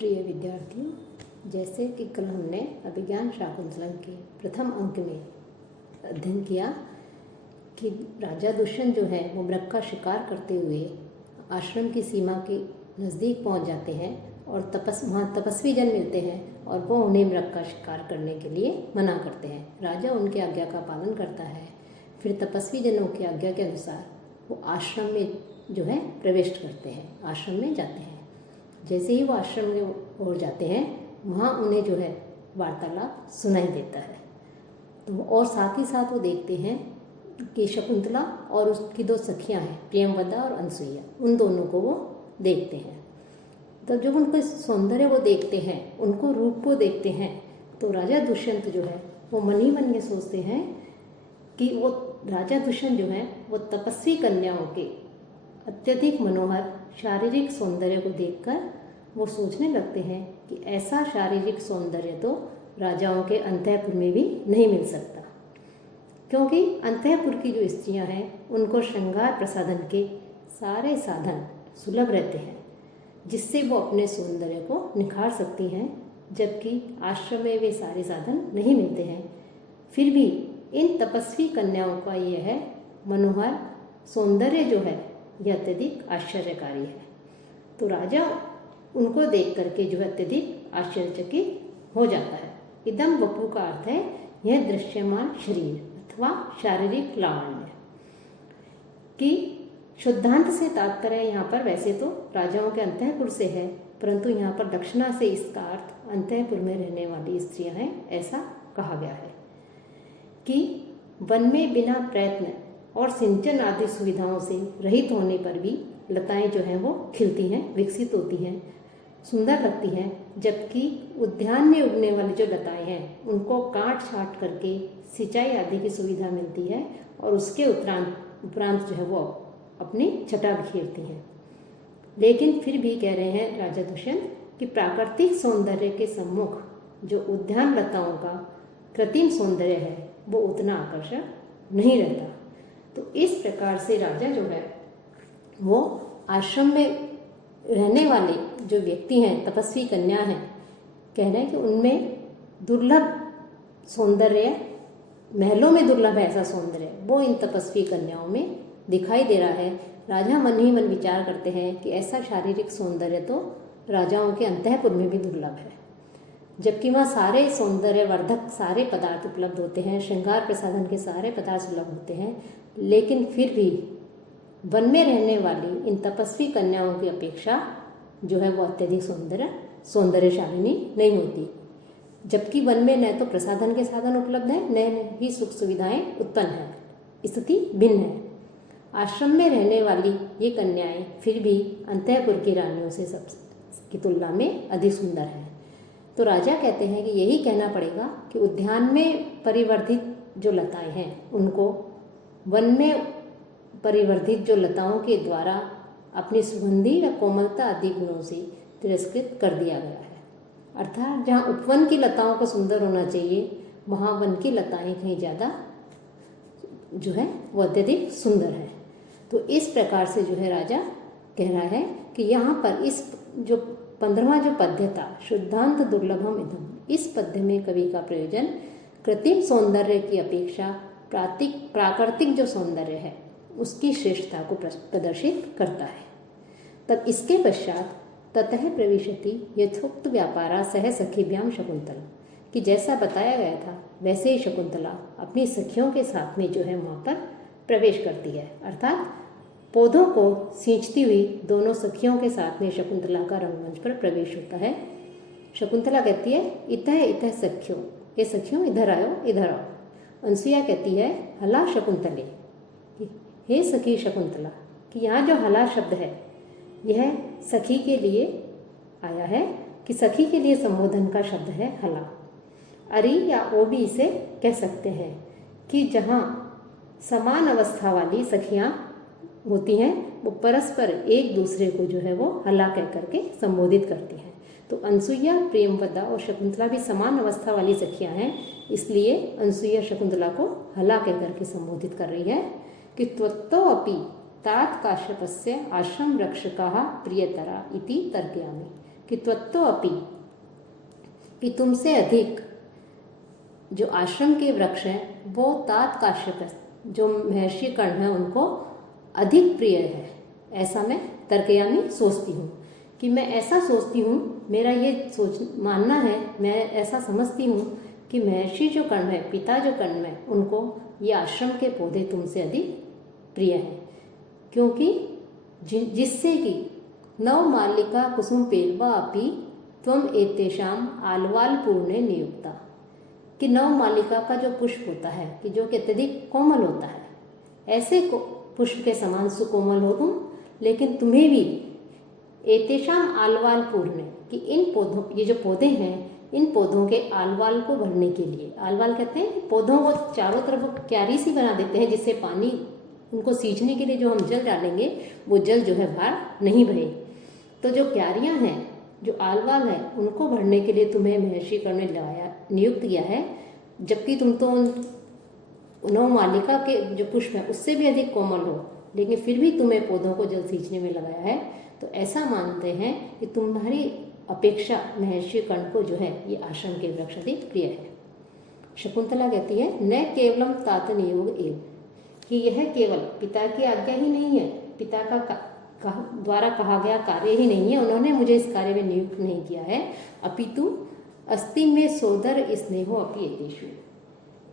प्रिय विद्यार्थियों, जैसे कि कल हमने अभिज्ञान शाकुंतलम के प्रथम अंक में अध्ययन किया कि राजा दुष्यंत जो है वो मृग का शिकार करते हुए आश्रम की सीमा के नज़दीक पहुंच जाते हैं और वहाँ तपस्वी जन मिलते हैं और वो उन्हें मृग का शिकार करने के लिए मना करते हैं। राजा उनकी आज्ञा का पालन करता है। फिर तपस्वी जनों की आज्ञा के अनुसार वो आश्रम में जो है प्रवेश करते हैं, आश्रम में जाते हैं। जैसे ही वो आश्रम में ओर जाते हैं वहाँ उन्हें जो है वार्तालाप सुनाई देता है। तो और साथ ही साथ वो देखते हैं कि शकुंतला और उसकी दो सखियाँ हैं, प्रियंवदा और अनसुईया, उन दोनों को वो देखते हैं। तो जब उनको सौंदर्य वो देखते हैं, उनको रूप को देखते हैं, तो राजा दुष्यंत जो है वो मन ही मन ये सोचते हैं कि वो राजा दुष्यंत जो है वो तपस्वी कन्याओं के अत्यधिक मनोहर शारीरिक सौंदर्य को देखकर वो सोचने लगते हैं कि ऐसा शारीरिक सौंदर्य तो राजाओं के अंतःपुर में भी नहीं मिल सकता, क्योंकि अंतःपुर की जो स्त्रियां हैं उनको श्रृंगार प्रसाधन के सारे साधन सुलभ रहते हैं, जिससे वो अपने सौंदर्य को निखार सकती हैं, जबकि आश्रम में वे सारे साधन नहीं मिलते हैं। फिर भी इन तपस्वी कन्याओं का यह है मनोहर सौंदर्य जो है यह अत्यधिक आश्चर्यकारी है। तो राजा उनको देख करके जो है अत्यधिक आश्चर्यचकित हो जाता है। इदम वपु का अर्थ है यह दृश्यमान शरीर अथवा शारीरिक लावण्य। कि शुद्धांत से तात्पर्य यहाँ पर वैसे तो राजाओं के अंतःपुर से है, परंतु यहाँ पर दक्षिणा से इसका अर्थ अंतःपुर में रहने वाली स्त्रियां हैं, ऐसा कहा गया है। कि वन में बिना प्रयत्न और सिंचन आदि सुविधाओं से रहित होने पर भी लताएं जो हैं वो खिलती हैं, विकसित होती हैं, सुंदर लगती हैं, जबकि उद्यान में उगने वाली जो लताएं हैं उनको काट छाट करके सिंचाई आदि की सुविधा मिलती है और उसके उपरांत जो है वो अपनी छटा बिखेरती हैं। लेकिन फिर भी कह रहे हैं राजा दुष्यंत कि प्राकृतिक सौंदर्य के सम्मुख जो उद्यान लताओं का कृत्रिम सौंदर्य है वो उतना आकर्षक नहीं रहता। तो इस प्रकार से राजा जो है वो आश्रम में रहने वाले जो व्यक्ति हैं, तपस्वी कन्या हैं, कह रहे हैं कि उनमें दुर्लभ सौंदर्य, महलों में दुर्लभ ऐसा सौंदर्य वो इन तपस्वी कन्याओं में दिखाई दे रहा है। राजा मन ही मन विचार करते हैं कि ऐसा शारीरिक सौंदर्य तो राजाओं के अंतःपुर में भी दुर्लभ है, जबकि वहाँ सारे सौंदर्य वर्धक सारे पदार्थ उपलब्ध होते हैं, श्रृंगार प्रसाधन के सारे पदार्थ सुलभ होते हैं, लेकिन फिर भी वन में रहने वाली इन तपस्वी कन्याओं की अपेक्षा जो है वो अत्यधिक सौंदर्यशालिनी नहीं होती। जबकि वन में न तो प्रसाधन के साधन उपलब्ध हैं, न ही सुख सुविधाएं उत्पन्न हैं, स्थिति भिन्न है। आश्रम में रहने वाली ये कन्याएं फिर भी अंतःपुर की रानियों से सबकी तुलना में अधिक सुंदर हैं। तो राजा कहते हैं कि यही कहना पड़ेगा कि उद्यान में परिवर्धित जो लताएं हैं उनको वन में परिवर्धित जो लताओं के द्वारा अपनी सुगंधी व कोमलता आदि गुणों से तिरस्कृत कर दिया गया है। अर्थात जहाँ उपवन की लताओं को सुंदर होना चाहिए, वहाँ वन की लताएं कहीं ज़्यादा जो है वो अत्यधिक सुंदर है। तो इस प्रकार से जो है राजा कह रहा है कि यहाँ पर इस जो 15वां जो पद्य था, शुद्धांत दुर्लभम इदम, इस पद्य में कवि का प्रयोजन कृत्रिम सौंदर्य की अपेक्षा प्राकृतिक जो सौंदर्य है उसकी श्रेष्ठता को प्रदर्शित करता है। तब इसके पश्चात ततः प्रविशति यथोक्त व्यापारा सह सखीभ्याम शकुंतला, कि जैसा बताया गया था वैसे ही शकुंतला अपनी सखियों के साथ में जो है वहाँ पर प्रवेश करती है। अर्थात पौधों को सींचती हुई दोनों सखियों के साथ में शकुंतला का रंगमंच पर प्रवेश होता है। शकुंतला कहती है इतः इतः सखियों, ये सखियों इधर आओ, इधर आओ। अनसुईया कहती है हला शकुंतले, हे सखी शकुंतला, कि यहाँ जो हला शब्द है यह सखी के लिए आया है, कि सखी के लिए संबोधन का शब्द है हला। अरि या ओ भी इसे कह सकते हैं कि जहाँ समान अवस्था वाली सखियाँ होती हैं वो परस्पर एक दूसरे को जो है वो हला कह करके संबोधित करती हैं। तो अनसुईया, प्रियंवदा और शकुंतला भी समान अवस्था वाली सखियाँ हैं, इसलिए अनसुईया शकुंतला को हला कह करके संबोधित कर रही है कि त्वत्तो अपि तात काश्यपस्य आश्रम रक्षकाः प्रियतरा इति तर्कयामि, कि त्वत्तो अपि, कि तुमसे अधिक जो आश्रम के वृक्ष हैं वो तात काश्यप, जो महर्षि कर्ण है उनको अधिक प्रिय है। ऐसा मैं तर्कयामी सोचती हूँ, कि मैं ऐसा सोचती हूँ, मेरा ये सोच मानना है, मैं ऐसा समझती हूँ कि महर्षि जो कर्ण है, पिता जो कर्ण है, उनको ये आश्रम के पौधे तुमसे अधिक प्रिय हैं। क्योंकि जिससे कि नव मालिका कुसुम पेलवा अपि त्वम एतेषाम आलवाल पूर्णे नियुक्ता, कि नव मालिका का जो पुष्प होता है कि जो कि अत्यधिक कोमल होता है, ऐसे पुष्प के समान सुकोमल हो तुम, लेकिन तुम्हें भी एतेषाम आलवाल पूर्णे, कि इन पौधों, ये जो पौधे हैं, इन पौधों के आलवाल को भरने के लिए, आलवाल कहते हैं पौधों को चारों तरफ क्यारी सी बना देते हैं, जिससे पानी उनको सींचने के लिए जो हम जल डालेंगे वो जल जो है बाहर नहीं बहे। तो जो क्यारियां हैं, जो आलवाल है, उनको भरने के लिए तुम्हें महर्षि कर्ण ने लगाया, नियुक्त किया है। जबकि तुम तो नव मालिका के जो पुष्प है उससे भी अधिक कोमल हो, लेकिन फिर भी तुम्हें पौधों को जल सींचने में लगाया है। तो ऐसा मानते हैं कि तुम्हारी अपेक्षा महर्षि कर्ण को जो है ये आश्रम के वृक्ष अधिक प्रिय है। शकुंतला कहती है न केवलम तात नियोग एव, कि यह केवल पिता की आज्ञा ही नहीं है, पिता का द्वारा कहा गया कार्य ही नहीं है, उन्होंने मुझे इस कार्य में नियुक्त नहीं किया है, अपितु अस्ति में सोदर स्नेहो अपि एतेषु,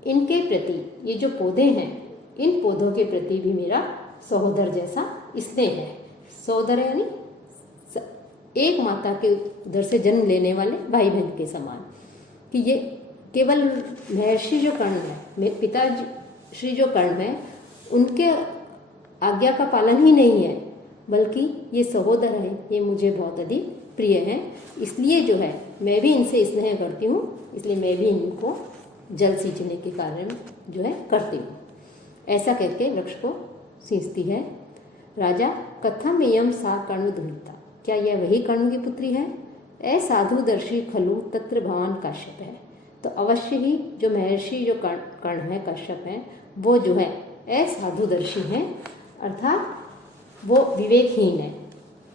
इनके प्रति, ये जो पौधे हैं, इन पौधों के प्रति भी मेरा सहोदर जैसा स्नेह है। सहोदर यानी एक माता के उदर से जन्म लेने वाले भाई बहन के समान, कि ये केवल महर्षि जो कर्ण है, पिताश्री जो कर्ण है, उनके आज्ञा का पालन ही नहीं है, बल्कि ये सहोदर है, ये मुझे बहुत अधिक प्रिय है। इसलिए जो है मैं भी इनसे स्नेह करती हूँ, इसलिए मैं भी इनको जल सींचने के कारण जो है करती हूँ। ऐसा करके वृक्ष को सींचती है। राजा कथम एयम सा कर्ण दुहिता, क्या यह वही कर्ण की पुत्री है? असाधुदर्शी खलु तत्र भवान काश्यप है। तो अवश्य ही जो महर्षि जो कर्ण है, कश्यप है, वो जो है असाधुदर्शी हैं, अर्थात वो विवेकहीन है।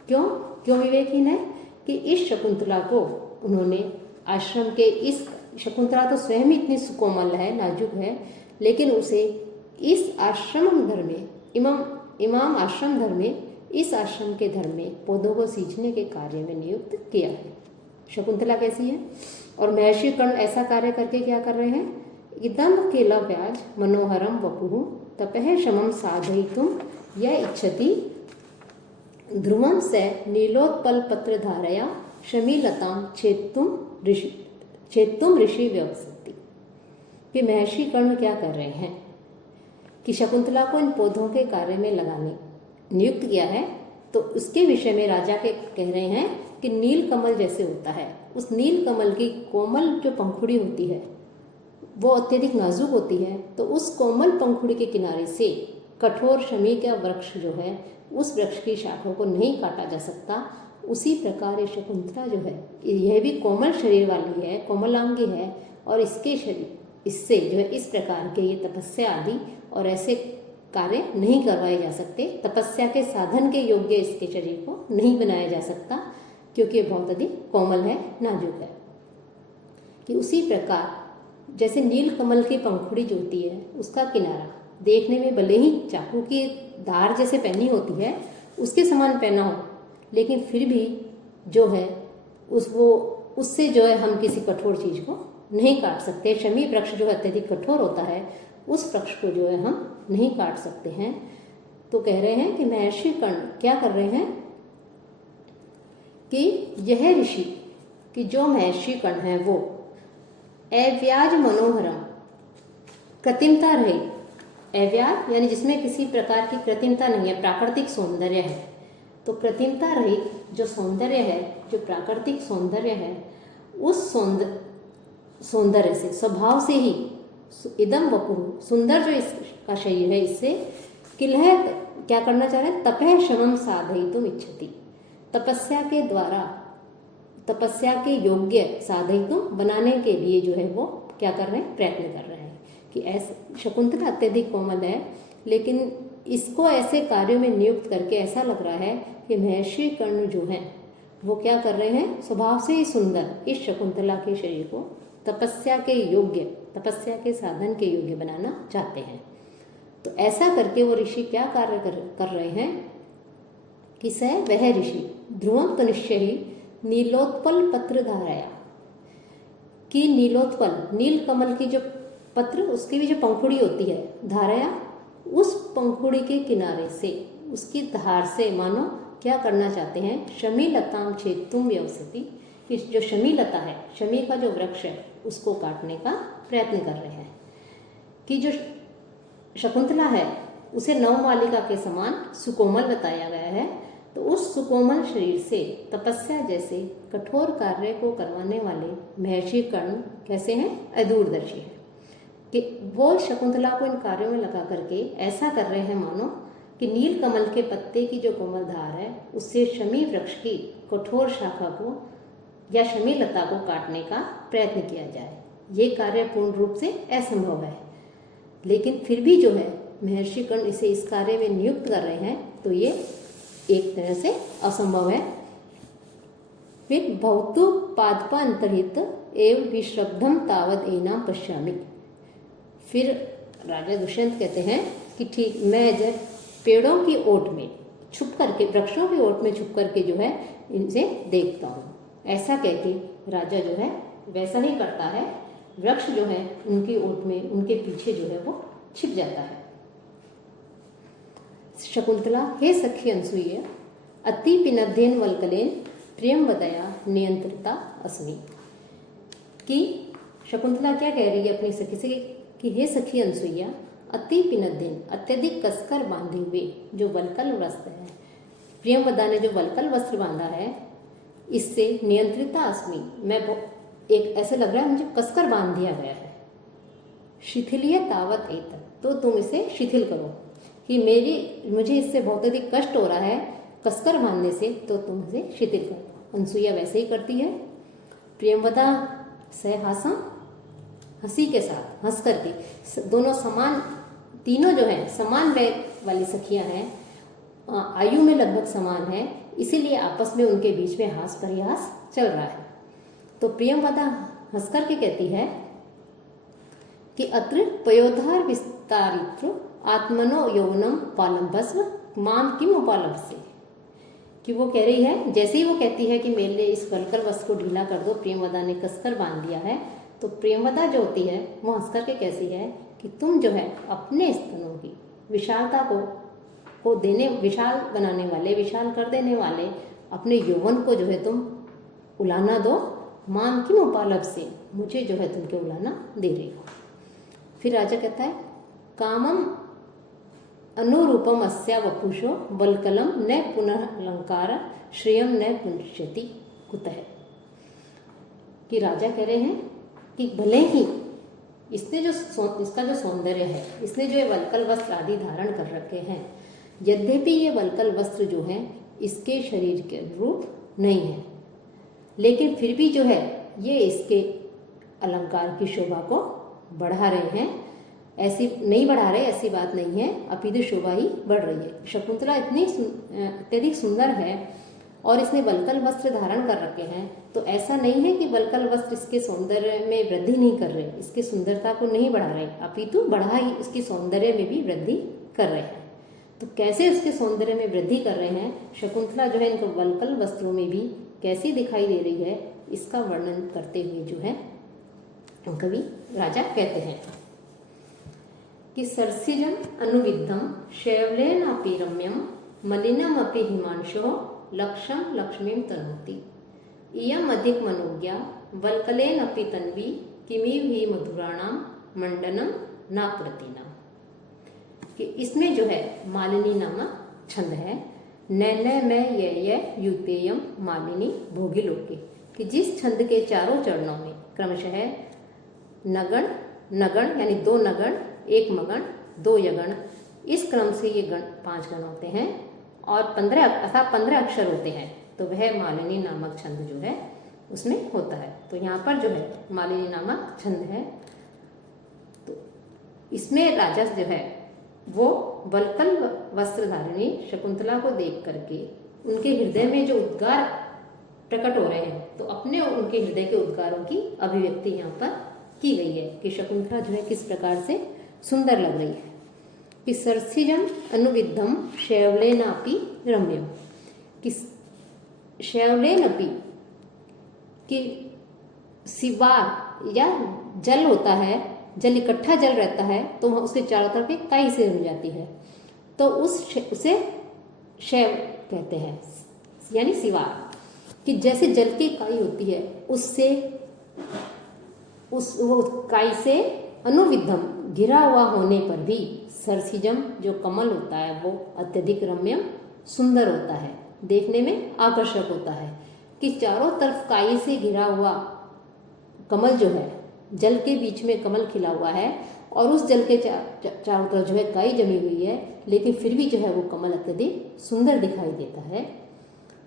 क्यों विवेकहीन है? कि इस शकुंतला को उन्होंने आश्रम के, इस शकुंतला तो स्वयं ही इतनी सुकोमल है, नाजुक है, लेकिन उसे इस आश्रम धर्म में, इमाम आश्रम धर्म में, इस आश्रम के धर्म में पौधों को सींचने के कार्य में नियुक्त किया है। शकुंतला कैसी है? और महर्षि कर्ण ऐसा कार्य करके क्या कर रहे हैं? इदम केला व्याज मनोहरम वपुः तपः शमम साधयितुं यह इच्छति ध्रुवं से नीलोत्पल पत्र धारया शमीलतां छेत्तुम ऋषि व्यवसति। कि महर्षि कर्ण क्या कर रहे हैं कि शकुंतला को इन पौधों के कार्य में लगाने नियुक्त किया है, तो उसके विषय में राजा के कह रहे हैं कि नील कमल जैसे होता है, उस नील कमल की कोमल जो पंखुड़ी होती है वो अत्यधिक नाजुक होती है, तो उस कोमल पंखुड़ी के किनारे से कठोर शमी का वृक्ष जो है, उस वृक्ष की शाखों को नहीं काटा जा सकता। उसी प्रकार ये शकुंतला जो है, यह भी कोमल शरीर वाली है, कोमलांगी है, और इसके शरीर, इससे जो है इस प्रकार के ये तपस्या आदि और ऐसे कार्य नहीं करवाए जा सकते। तपस्या के साधन के योग्य इसके शरीर को नहीं बनाया जा सकता, क्योंकि ये बहुत अधिक कोमल है, नाजुक है। कि उसी प्रकार जैसे नील कमल की पंखुड़ी जो होती है, उसका किनारा देखने में भले ही चाकू की धार जैसे पहनी होती है, उसके समान पहना हो, लेकिन फिर भी जो है उससे जो है हम किसी कठोर चीज को नहीं काट सकते। शमी वृक्ष जो अत्यधिक कठोर होता है, उस वृक्ष को जो है हम नहीं काट सकते हैं। तो कह रहे हैं कि महर्षि कर्ण क्या कर रहे हैं कि यह ऋषि, कि जो महर्षि कर्ण है वो अव्याज मनोहरम, कृत्रिमता रहे, अव्याज यानी जिसमें किसी प्रकार की कृत्रिमता नहीं है, प्राकृतिक सौंदर्य है। तो कृत्रिमता रहित जो सौंदर्य है, जो प्राकृतिक सौंदर्य है, उस सौंदर्य से, स्वभाव से ही इदम वपुः, सुंदर जो इसका शरीर है, इससे किलह क्या करना चाह रहे हैं? तपः शमम साधयितुम इच्छति, तपस्या के द्वारा, तपस्या के योग्य साधयितुम बनाने के लिए जो है वो क्या कर रहे हैं? प्रयत्न कर रहे हैं। कि ऐसे शकुंतला अत्यधिक कोमल है, लेकिन इसको ऐसे कार्यों में नियुक्त करके ऐसा लग रहा है कि महर्षि कर्ण जो हैं वो क्या कर रहे हैं, स्वभाव से ही सुंदर इस शकुंतला के शरीर को तपस्या के साधन के योग्य बनाना चाहते हैं। तो ऐसा करके वो ऋषि क्या कार्य कर रहे हैं कि वह ऋषि ध्रुवम तो निश्चय ही नीलोत्पल पत्र धाराया, कि नीलोत्पल नील कमल की जो पत्र उसकी भी जो पंखुड़ी होती है, धाराया उस पंखुड़ी के किनारे से, उसकी धार से मानो क्या करना चाहते हैं, शमी लताम छेदुम व्यवसति, कि जो शमी लता है, शमी का जो वृक्ष है उसको काटने का प्रयत्न कर रहे हैं। कि जो शकुंतला है उसे नवमालिका के समान सुकोमल बताया गया है, तो उस सुकोमल शरीर से तपस्या जैसे कठोर कार्य को करवाने वाले महर्षि कर्ण कैसे हैं, अदूरदर्शी है, कि वो शकुंतला को इन कार्यों में लगा करके ऐसा कर रहे हैं मानो कि नील कमल के पत्ते की जो कोमल धार है उससे शमी वृक्ष की कठोर शाखा को या शमी लता को काटने का प्रयत्न किया जाए। ये कार्य पूर्ण रूप से असंभव है, लेकिन फिर भी जो है महर्षि कर्ण इसे इस कार्य में नियुक्त कर रहे हैं, तो ये एक तरह से असंभव है। फिर भवतु पादपा अंतर्हित एवं विश्रब्धम तावत एनाम पश्यामि। फिर राजा दुष्यंत कहते हैं कि ठीक, मैं जब पेड़ों की ओट में छुप करके, वृक्षों की ओट में छुप करके जो है इनसे देखता हूँ। ऐसा कहके राजा जो है वैसा ही करता है, वृक्ष जो है उनकी ओट में, उनके पीछे जो है वो छिप जाता है। शकुंतला, हे सखी अनसुईया, अति पिनद्धेन वल्कलेन प्रियम वदया नियंत्रिता अस्मि। कि शकुंतला क्या कह रही है अपनी सखी से कि हे सखी अनसुईया, अति पिनद्धेन अत्यधिक कसकर बांधे हुए जो वल्कल वस्त्र है, प्रियमवदा ने जो वल्कल वस्त्र बांधा है, इससे नियंत्रिता अस्मि, मैं एक ऐसे लग रहा है मुझे कसकर बांध दिया गया है। शिथिलीय तावत एतत्, तो तुम इसे शिथिल करो, कि मुझे इससे बहुत अधिक कष्ट हो रहा है कसकर बांधने से, तो तुम इसे शिथिल करो। अनसुईया वैसे ही करती है। प्रियमवदा सहहासम, हंसी के साथ हंस करके, दोनों समान, तीनों जो हैं समान वय वाली सखियां हैं, आयु में लगभग समान है, इसीलिए आपस में उनके बीच में हास परिहास चल रहा है। तो प्रियमवदा हंस करके कहती है कि अत्र पयोधार विस्तारित्र आत्मनो यौवनम पालम्भस्व माम किम उपालभसे, कि वो कह रही है, जैसे ही वो कहती है कि मेरे लिए इस वल्कल वस्त्र को ढीला कर दो, प्रियमवदा ने कसकर बांध दिया है, तो प्रियमवदा जो होती है वो हंस करके कैसी है कि तुम जो है अपने स्तनों की विशालता को देने, विशाल बनाने वाले, विशाल कर देने वाले अपने यौवन को जो है तुम उलाना दो, मान किम उपालभ से, मुझे जो है तुम क्यों उलाना दे रही हो। फिर राजा कहता है, कामम अनुरूपम अस्या वपुषो वल्कलम न पुनः अलंकार श्रेयम न पुंस्यति कुतः। कि राजा कह रहे हैं कि भले ही इसने जो इसका जो सौंदर्य है, इसने जो ये वल्कल वस्त्र आदि धारण कर रखे हैं, यद्यपि ये वल्कल वस्त्र जो है इसके शरीर के अनुरूप नहीं है, लेकिन फिर भी जो है ये इसके अलंकार की शोभा को बढ़ा रहे हैं। ऐसी नहीं बढ़ा रहे, ऐसी बात नहीं है, अपितु शोभा ही बढ़ रही है। शकुंतला इतनी अत्यधिक सुंदर है और इसने वल्कल वस्त्र धारण कर रखे हैं, तो ऐसा नहीं है कि वल्कल वस्त्र इसके सौंदर्य में वृद्धि नहीं कर रहे, इसकी सुंदरता को नहीं बढ़ा रहे, अपितु बढ़ा ही इसकी सौंदर्य में भी वृद्धि कर रहे हैं। तो कैसे इसके सौंदर्य में वृद्धि कर रहे हैं, शकुंतला जो है इनको वल्कल वस्त्रों में भी कैसी दिखाई दे रही है, इसका वर्णन करते हुए जो है कवि राजा कहते हैं कि सरसिजम अनुविद्धम शैवलेन अपि रम्यम मलिनम अपि हिमांशो लक्षम लक्ष्मीम तनोति इयम अधिक मनोज्ञा वल्कलेन अपि तन्वी किमिव ही मधुराणाम मंडनम नाकृतिना। कि इसमें जो है मालिनी नामक छंद है, नैनय में ये युतेयम मालिनी भोगी लोके, कि जिस छंद के चारों चरणों में क्रमशः नगण नगण यानी 2 नगण 1 मगण 2 यगण, इस क्रम से ये गण 5 गण होते हैं और 15 अक्षर होते हैं, तो वह मालिनी नामक छंद जो है उसमें होता है। तो यहाँ पर जो है मालिनी नामक छंद है, तो इसमें राजा जो है वो वल्कल वस्त्रधारिणी शकुंतला को देख करके उनके हृदय में जो उद्गार प्रकट हो रहे हैं। तो अपने उनके हृदय के उद्गारों की अभिव्यक्ति यहाँ पर की गई है कि शकुंतला जो है किस प्रकार से सुंदर लग रही है। कि सरसिजम अनुविद्धम शैवलेनापि रम्यम, कि शैवलेनपि कि सिवार या जल होता है, जल इकट्ठा जल रहता है तो वह उसके चारों तरफ एक काई से बन जाती है, तो उसे शैव कहते हैं, यानी सिवार। कि जैसे जल की काई होती है उससे वो काई से अनुविद्धम घिरा हुआ होने पर भी सरसिजम जो कमल होता है वो अत्यधिक रम्य सुंदर होता है, देखने में आकर्षक होता है। कि चारों तरफ काई से घिरा हुआ कमल जो है, जल के बीच में कमल खिला हुआ है और उस जल के चारों तरफ जो है काई जमी हुई है, लेकिन फिर भी जो है वो कमल अत्यधिक सुंदर दिखाई देता है।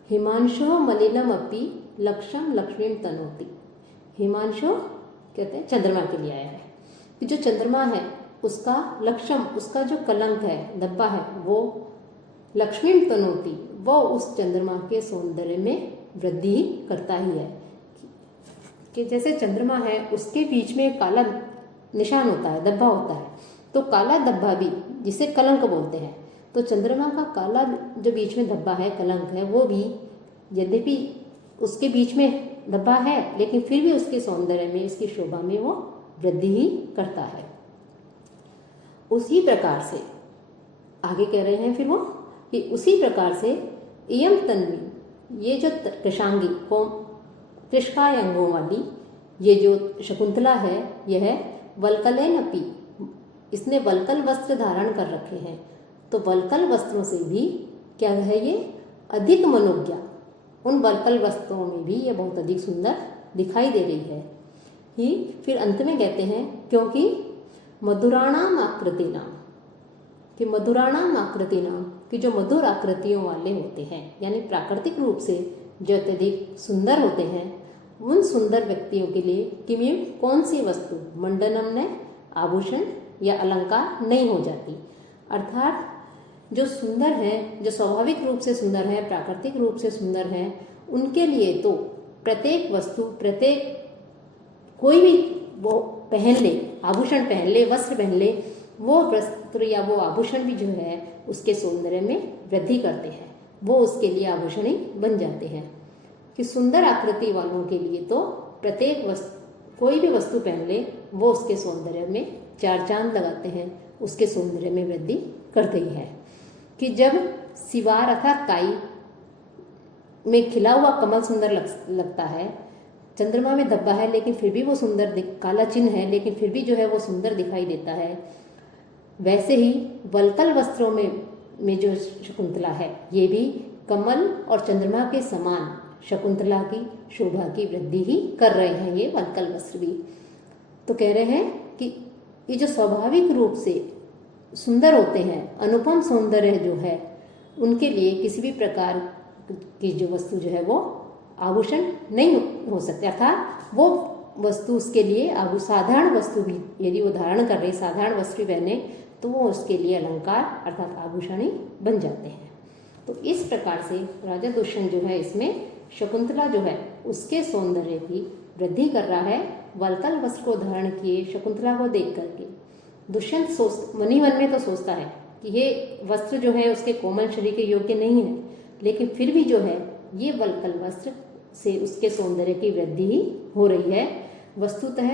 हिमांशो मलिनम अपि लक्षम लक्ष्मीम तनोति। हिमांशो कहते हैं चंद्रमा के लिए आया है कि जो चंद्रमा है उसका लक्षम, उसका जो कलंक है, धब्बा है, वो लक्ष्मीम तनोति, वो उस चंद्रमा के सौंदर्य में वृद्धि करता ही है। कि जैसे चंद्रमा है उसके बीच में काला निशान होता है, धब्बा होता है, तो काला धब्बा भी जिसे कलंक बोलते हैं, तो चंद्रमा का काला जो बीच में धब्बा है, कलंक है, वो भी यद्यपि उसके बीच में धब्बा है लेकिन फिर भी उसके सौंदर्य में, इसकी शोभा में वो वृद्धि ही करता है। उसी प्रकार से आगे कह रहे हैं फिर वो कि उसी प्रकार से इयम तन्वी, ये जो कृशांगी कृष्काय अंगों वाली ये जो शकुंतला है, यह वल्कलेनपि, इसने वल्कल वस्त्र धारण कर रखे हैं, तो वल्कल वस्त्रों से भी क्या है, ये अधिक मनोज्ञा, उन वल्कल वस्त्रों में भी ये बहुत अधिक सुंदर दिखाई दे रही है ही। फिर अंत में कहते हैं क्योंकि मधुराणाम आकृति नाम, कि मधुराणाम आकृति नाम, कि जो मधुर आकृतियों वाले होते हैं, यानी प्राकृतिक रूप से जो अत्यधिक सुंदर होते हैं, उन सुंदर व्यक्तियों के लिए किमिम कौन सी वस्तु मंडनम ने आभूषण या अलंकार नहीं हो जाती। अर्थात जो सुंदर है, जो स्वाभाविक रूप से सुंदर है, प्राकृतिक रूप से सुंदर है, उनके लिए तो प्रत्येक वस्तु, प्रत्येक कोई भी वो पहन ले, आभूषण पहन ले, वस्त्र पहन ले, वो वस्त्र या वो आभूषण भी जो है उसके सौंदर्य में वृद्धि करते हैं, वो उसके लिए आभूषण ही बन जाते हैं। कि सुंदर आकृति वालों के लिए तो प्रत्येक वस्तु, कोई भी वस्तु पहन ले, वो उसके सौंदर्य में चार चांद लगाते हैं, उसके सौंदर्य में वृद्धि करते ही है। कि जब सिवार अर्थात काई में खिला हुआ कमल सुंदर लगता है, चंद्रमा में धब्बा है लेकिन फिर भी वो सुंदर, काला चिन्ह है लेकिन फिर भी जो है वो सुंदर दिखाई देता है, वैसे ही वल्कल वस्त्रों में जो शकुंतला है, ये भी कमल और चंद्रमा के समान शकुंतला की शोभा की वृद्धि ही कर रहे हैं ये वल्कल वस्त्र भी। तो कह रहे हैं कि ये जो स्वाभाविक रूप से सुंदर होते हैं, अनुपम सौंदर्य जो है, उनके लिए किसी भी प्रकार की जो वस्तु जो है वो आभूषण नहीं हो सकते, अर्थात वो वस्तु उसके लिए साधारण वस्तु भी यदि वो धारण कर रहे, साधारण वस्त्र पहने, तो वो उसके लिए अलंकार अर्थात आभूषण ही बन जाते हैं। तो इस प्रकार से राजा दुष्यंत जो है इसमें शकुंतला जो है उसके सौंदर्य की वृद्धि कर रहा है, वल्कल वस्त्र को धारण किए शकुंतला को देख करके। दुष्यंत मन ही मन में तो सोचता है कि ये वस्त्र जो है उसके कोमल शरीर के योग्य नहीं है, लेकिन फिर भी जो है ये वल्कल वस्त्र से उसके सौंदर्य की वृद्धि ही हो रही है। वस्तुतः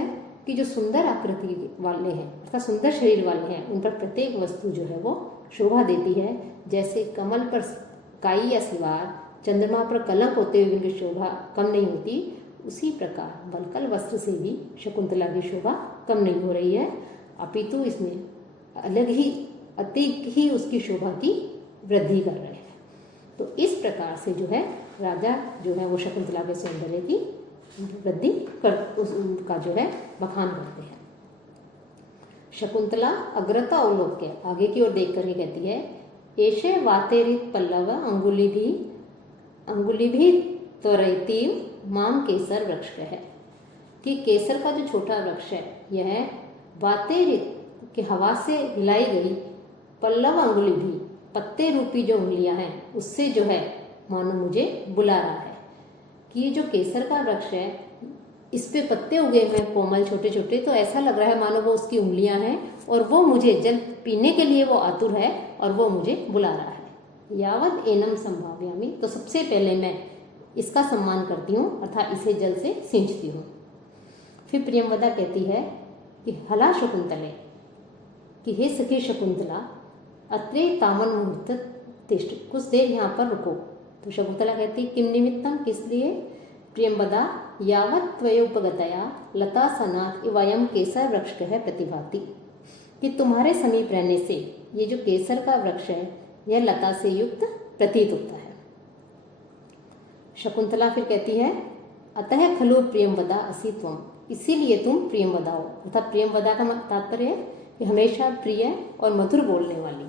कि जो सुंदर आकृति वाले हैं अर्थात सुंदर शरीर वाले हैं, उन पर प्रत्येक वस्तु जो है वो शोभा देती है। जैसे कमल पर काई या सिवार, चंद्रमा पर कलंक होते हुए उनकी शोभा कम नहीं होती, उसी प्रकार वल्कल वस्त्र से भी शकुंतला की शोभा कम नहीं हो रही है, अपितु इसमें अलग ही अतिक ही उसकी शोभा की वृद्धि कर रहे हैं। तो इस प्रकार से जो है राजा जो है वो शकुंतला के सौंदर्य की वृद्धि कर उसका जो है बखान करते हैं। शकुंतला अग्रता अवलोक्य आगे की ओर देख करके कहती है, एशे वातेरित पल्लव अंगुली भी त्वरैतीव माम केसर वृक्ष है। कि केसर का जो छोटा वृक्ष है यह वातेरित की हवा से हिलाई गई पल्लव अंगुली भी, पत्ते रूपी जो उंगलियां हैं उससे जो है मानो मुझे बुला रहा है। कि ये जो केसर का वृक्ष है इस पे पत्ते उगे हुए हैं कोमल छोटे छोटे, तो ऐसा लग रहा है मानो वो उसकी उंगलियां हैं और वो मुझे जल पीने के लिए वो आतुर है और वो मुझे बुला रहा है। यावत एनम संभाव्यामि, तो सबसे पहले मैं इसका सम्मान करती हूँ अर्थात इसे जल से सींचती हूँ। फिर प्रियंवदा कहती है कि हला शकुंतले, कि हे सखी शकुंतला, अत्रे तामन मुहूर्त तिष्ठ, कुछ देर यहाँ पर रुको। तो शकुंतला कहती किम निमित्तम, किस लिए? प्रियंवदा यावत त्वयोपगतया लता सनात इवयम केसर वृक्ष है प्रतिभाति, कि तुम्हारे समीप रहने से ये जो केसर का वृक्ष है यह लता से युक्त प्रतीत होता है। शकुंतला फिर कहती है अतः खलु प्रियंवदा असि त्वम, इसीलिए तुम प्रियंवदा हो। अर्थात प्रियंवदा का तात्पर्य है कि हमेशा प्रिय और मधुर बोलने वाली,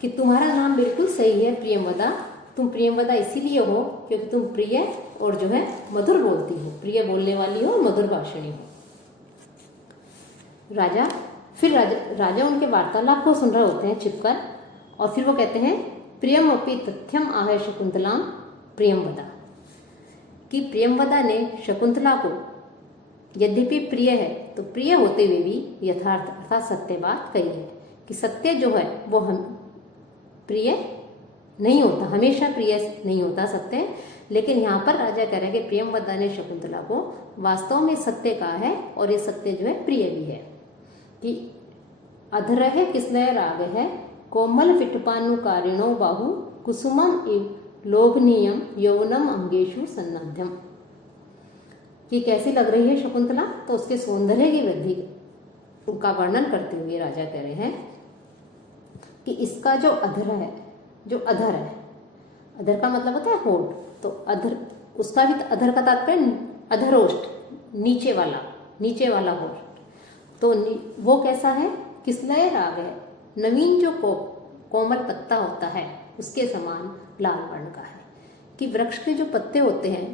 कि तुम्हारा नाम बिल्कुल सही है प्रियंवदा, तुम प्रियंवदा इसीलिए हो क्योंकि तुम प्रिय और जो है मधुर बोलती हो, प्रिय बोलने वाली हो और मधुर भाषणी हो। राजा उनके वार्तालाप को सुन रहे होते हैं छिपकर, और फिर वो कहते हैं प्रियम अपि तथ्यम आह शकुंतलाम प्रियंवदा, कि प्रियंवदा ने शकुंतला को यद्यपि प्रिय है तो प्रिय होते हुए भी यथार्थ अर्थात सत्य बात कही है, कि सत्य जो है वो हम प्रिय नहीं होता, हमेशा प्रिय नहीं होता सत्य। लेकिन यहाँ पर राजा कह रहे हैं कि प्रियंवदा ने शकुंतला को वास्तव में सत्य कहा है और ये सत्य जो है प्रिय भी है। कि अधर है किसलय राग है कोमल विटपानुकारिणो बाहु कुसुमम इव लोभनीयम यौवनम अंगेशु सन्नद्धम, कि कैसी लग रही है शकुंतला, तो उसके सौंदर्य की वृद्धि का वर्णन करते हुए राजा कह रहे हैं कि इसका जो अधर है, जो अधर है, अधर का मतलब होता है होठ, तो अधर उसका भी अधर का तात्पर्य अधरोष्ठ, नीचे वाला होठ, तो वो कैसा है? किसलय राग है, नवीन जो कोमल पत्ता होता है उसके समान लाल वर्ण का है। कि वृक्ष के जो पत्ते होते हैं,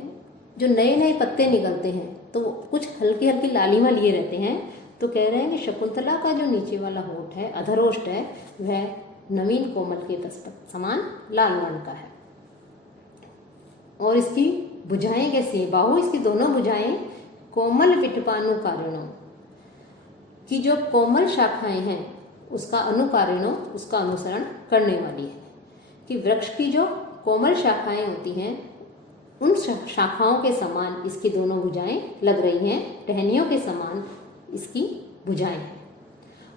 जो नए नए पत्ते निकलते हैं तो वो कुछ हल्की हल्की लालिमा लिए रहते हैं, तो कह रहे हैं कि शकुंतला का जो नीचे वाला होठ है, अधरोष्ठ है, वह नवीन कोमल के समान लाल वर्ण का है। और इसकी भुजाएं कैसी है? बाहु, इसकी दोनों भुजाएं कोमल विटपानुकारिणों, की जो कोमल शाखाएं हैं उसका अनुकारिणों, उसका अनुसरण करने वाली है। कि वृक्ष की जो कोमल शाखाएं होती हैं उन शाखाओं के समान इसकी दोनों भुजाएं लग रही हैं, टहनियों के समान इसकी भुजाएं हैं।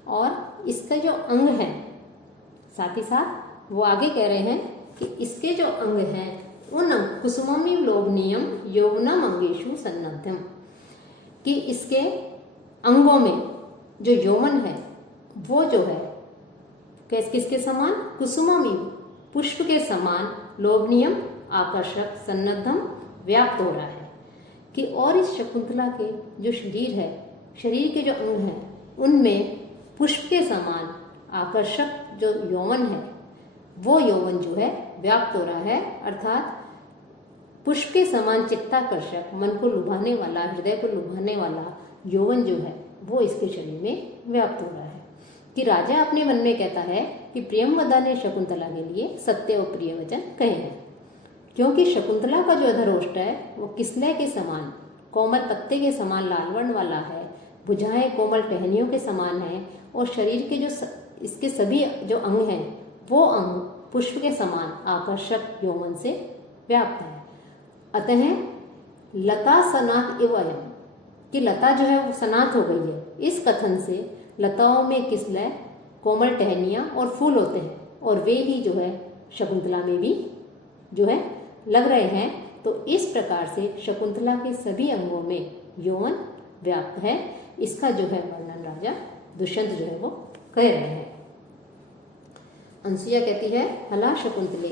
और इसका जो अंग है, साथ ही साथ वो आगे कह रहे हैं कि इसके जो अंग हैं उन कुसुममी लोभनीयम यौवनम अंगेशु सन्नद्धम, कि इसके अंगों में जो यौवन है वो जो है किसके समान? कुसुममी, पुष्प के समान, लोभनीयम आकर्षक, सन्नद्धम व्याप्त हो रहा है। कि और इस शकुंतला के जो शरीर है, शरीर के जो अंग हैं उनमें पुष्प के समान आकर्षक जो यौवन है वो यौवन जो है व्याप्त हो रहा है, अर्थात पुष्प के समान चित्ताकर्षक, मन को लुभाने वाला, हृदय को लुभाने वाला यौवन जो है वो इसके शरीर में व्याप्त हो रहा है। कि राजा अपने मन में कहता है कि प्रियंवदा ने शकुंतला के लिए सत्य और प्रिय वचन कहे हैं, क्योंकि शकुंतला का जो अधरोष्ठ है वो किसलय के समान, कोमल पत्ते के समान लाल वर्ण वाला है, भुजाएं कोमल टहनियों के समान है, और शरीर के जो इसके सभी जो अंग हैं वो अंग पुष्प के समान आकर्षक यौवन से व्याप्त है। अतः लता सनात इव अयम, कि लता जो है वो सनात हो गई है। इस कथन से लताओं में किसलय, कोमल टहनियाँ और फूल होते हैं, और वे ही जो है शकुंतला में भी जो है लग रहे हैं। तो इस प्रकार से शकुंतला के सभी अंगों में यौवन व्याप्त है। इसका जो है वर्णन राजा दुष्यंत जो है वो कह रहे हैं। अनसुईया कहती है हला शकुंतले,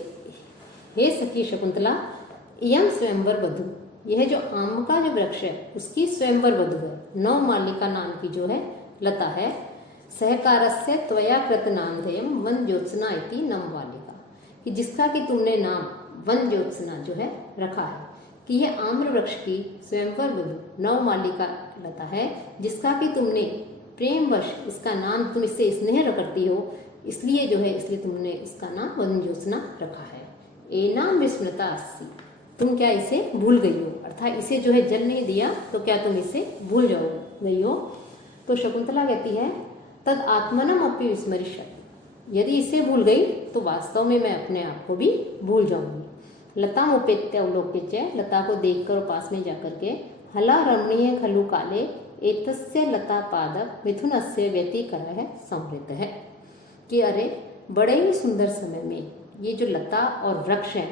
हे सखी शकुंतला, इयम स्वयंवर वधु, यह जो आम का जो वृक्ष है उसकी स्वयंवर वधु है, नवमालिका नाम की जो है लता है। सहकारस्य त्वया कृत नामधेयम वन ज्योत्सना इति नवमालिका, कि जिसका कि तुमने नाम वन ज्योत्सना जो है रखा है। कि यह आम्र वृक्ष की स्वयंवर वधु नवमालिका लता है, जिसका कि तुमने प्रेमवश इसका नाम, तुम इससे स्नेह करती हो इसलिए जो है, इसलिए तुमने इसका नाम वन ज्योत्सना रखा है। ए नाम विस्मृता अस्सी, तुम क्या इसे भूल गई हो, अर्थात इसे जो है जल नहीं दिया तो क्या तुम इसे भूल जाओ गई हो। तो शकुंतला कहती है तद आत्मनम अपि विस्मरिष्यति, यदि इसे भूल गई तो वास्तव में मैं अपने आप को भी भूल जाऊंगी। लता उपेत्य अवलोक्य, लता को देखकर पास में जाकर के हला रमणीय खलु काले एतस्य लता पादप मिथुनस्य व्यतिकरः संवृत है, कि अरे बड़े ही सुंदर समय में ये जो लता और वृक्ष है,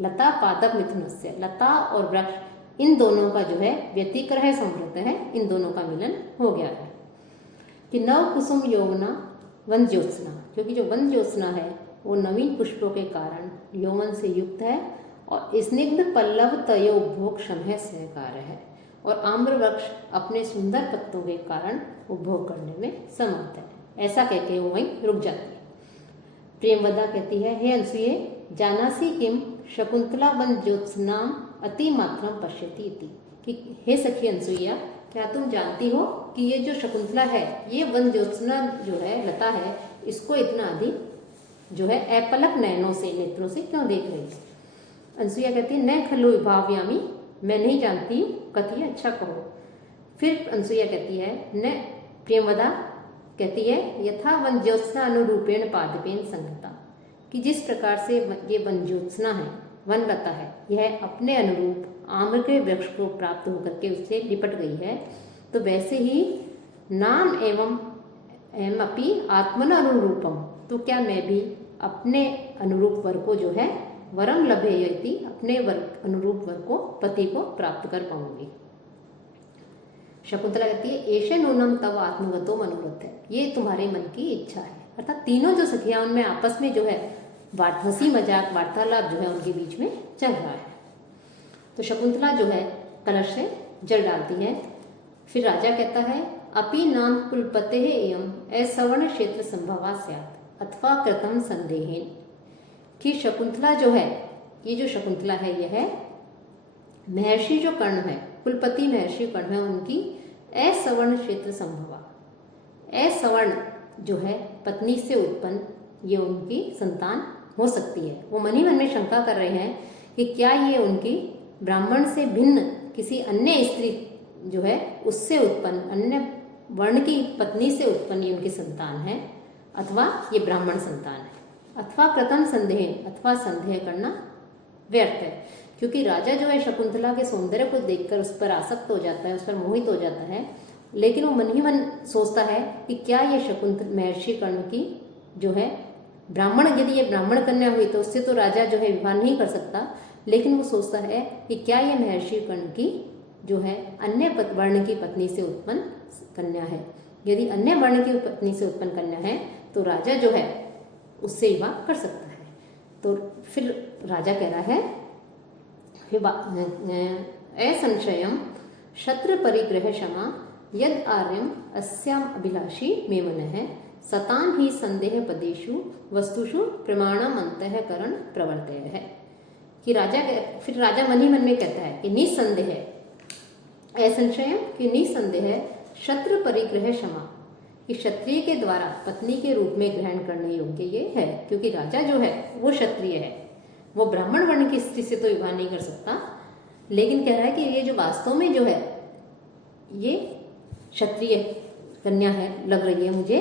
लता पादप मिथुनस्य, लता और वृक्ष इन दोनों का जो है व्यतिकरः संवृत है, इन दोनों का मिलन हो गया है। कि नव कुसुम यौवना वन ज्योत्सना, क्योंकि जो वन ज्योत्सना है वो नवीन पुष्पों के कारण यौवन से युक्त है और स्निग्ध पल्लव तयो उपभोग क्षम सहकार है, और आम्र वृक्ष अपने सुंदर पत्तों के कारण उपभोग करने में समर्थ है। ऐसा कहके वो वहीं रुक जाती है। प्रेमवदा कहती है हे अनसुये जानासी किम शकुंतला वन ज्योत्सनाम अति मात्रम पश्यति इति, कि हे सखी अनसुईया क्या तुम जानती हो कि ये जो शकुंतला है ये वन ज्योत्सना जो है लता है इसको इतना अधिक जो है अपलक नयनों से नेत्रों से क्यों देख रही है। अनसुईया कहती है न खलु विभाव्यामी, मैं नहीं जानती, कथी अच्छा कहो। फिर अनसुईया कहती है न प्रेमवदा कहती है यथा वन ज्योत्सना अनुरूपेण पादपेन संगता, कि जिस प्रकार से ये वन ज्योत्सना है, वन लता है, यह अपने अनुरूप आम्र के वृक्ष को प्राप्त होकर के उससे लिपट गई है, तो वैसे ही नाम एवं अपि आत्मन अनुरूपम, तो क्या मैं भी अपने अनुरूप वर को जो है वरम लभेयति, अपने वर अनुरूप वर को पति को प्राप्त कर पाऊंगी। शकुंतला कहती है एश नूनम तव आत्मगतो मनोरथ है, ये तुम्हारे मन की इच्छा है। अर्थात तीनों जो सखियां उनमें आपस में जो है हंसी मजाक वार्तालाप जो है उनके बीच में चल रहा है। तो शकुंतला जो है कलश से जल डालती है। फिर राजा कहता है अपि नाम कुलपते एवं असवर्ण क्षेत्र संभवा स्यात् अथवा कृतम संदेहेन, कि शकुंतला जो है, ये जो शकुंतला है यह है महर्षि जो कर्ण है, कुलपति महर्षि कर्ण है, उनकी असवर्ण क्षेत्र संभवा, असवर्ण जो है पत्नी से उत्पन्न ये उनकी संतान हो सकती है। वो मन ही मन में शंका कर रहे हैं कि क्या ये उनकी ब्राह्मण से भिन्न किसी अन्य स्त्री जो है उससे उत्पन्न अन्य वर्ण की पत्नी से उत्पन्न ये उनकी संतान है, अथवा ये ब्राह्मण संतान है, अथवा प्रथम संदेह, अथवा संदेह करना व्यर्थ है। क्योंकि राजा जो है शकुंतला के सौंदर्य को देखकर उस पर आसक्त हो जाता है, उस पर मोहित हो जाता है, लेकिन वो मन ही मन सोचता है कि क्या ये शकुंतला महर्षि कर्ण की जो है ब्राह्मण, यदि ये ब्राह्मण कन्या हुई तो उससे तो राजा जो है विवाह नहीं कर सकता, लेकिन वो सोचता है कि क्या ये महर्षि कर्ण की जो है अन्य वर्ण की पत्नी से उत्पन्न कन्या है। यदि अन्य वर्ण की पत्नी से उत्पन्न कन्या है तो राजा जो है उससे विवाह कर सकता है। तो फिर राजा कह रहा है असंशयम शत्र परिग्रह क्षमा यद आर्यम अस्याम अभिलाषी मे मनः सतान ही संदेह पदेशु वस्तुषु प्रमाणम अंतःकरण प्रवर्तय है, कि राजा फिर राजा मन ही मन में कहता है कि निसंदेह असंशय, कि निसंदेह शत्रु परिग्रह क्षमा, कि क्षत्रिय के द्वारा पत्नी के रूप में ग्रहण करने योग्य ये है, क्योंकि राजा जो है वो क्षत्रिय है, वो ब्राह्मण वर्ण की स्त्री से तो विवाह नहीं कर सकता, लेकिन कह रहा है कि ये जो वास्तव में जो है ये क्षत्रिय कन्या है लग रही है मुझे,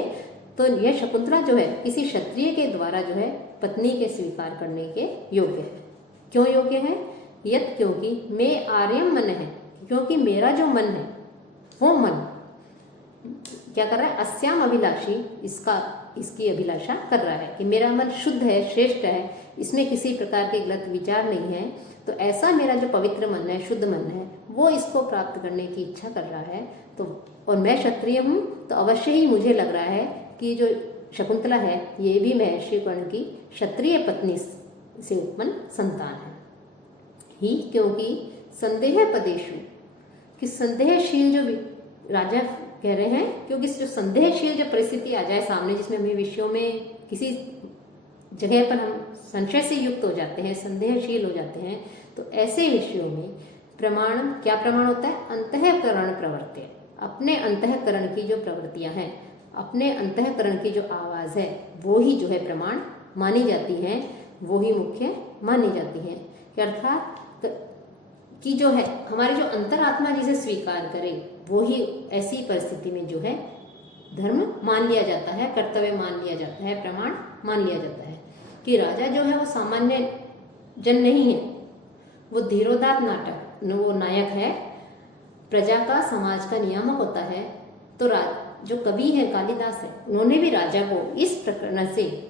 तो यह शकुंतला जो है किसी क्षत्रिय के द्वारा जो है पत्नी के स्वीकार करने के योग्य है। क्यों योग्य है? यत क्योंकि मैं आर्यम मन है, क्योंकि मेरा जो मन है वो मन क्या कर रहा है, अस्याम अभिलाषी, इसकी अभिलाषा कर रहा है कि मेरा मन शुद्ध है, श्रेष्ठ है, इसमें किसी प्रकार के गलत विचार नहीं है, तो ऐसा मेरा जो पवित्र मन है, शुद्ध मन है, वो इसको प्राप्त करने की इच्छा कर रहा है। तो और मैं क्षत्रिय हूँ, तो अवश्य ही मुझे लग रहा है कि जो शकुंतला है ये भी महर्षि कर्ण की क्षत्रिय पत्नी से उत्पन्न संतान है ही, क्योंकि संदेह पदेशु, कि संदेहशील जो राजा कह रहे हैं, क्योंकि जो संदेहशील जो परिस्थिति आ जाए सामने, जिसमें हमें विषयों में किसी जगह पर हम संशय से युक्त हो जाते हैं, संदेहशील हो जाते हैं, तो ऐसे विषयों में प्रमाण, क्या प्रमाण होता है? अंतःकरण प्रवृत्ति, अपने अंतःकरण की जो प्रवृत्तियां हैं, अपने अंतःकरण की जो आवाज है वो ही जो है प्रमाण मानी जाती है, वो ही मुख्य मानी जाती है। अर्थात कि जो है हमारी जो अंतरात्मा जिसे स्वीकार करे वो ही ऐसी परिस्थिति में जो है धर्म मान लिया जाता है, कर्तव्य मान लिया जाता है, प्रमाण मान लिया जाता है। कि राजा जो है वो सामान्य जन नहीं है, वो धीरोदात्त वो नायक है, प्रजा का, समाज का नियामक होता है। तो जो कवि है कालिदास है, उन्होंने भी राजा को इस प्रकरण से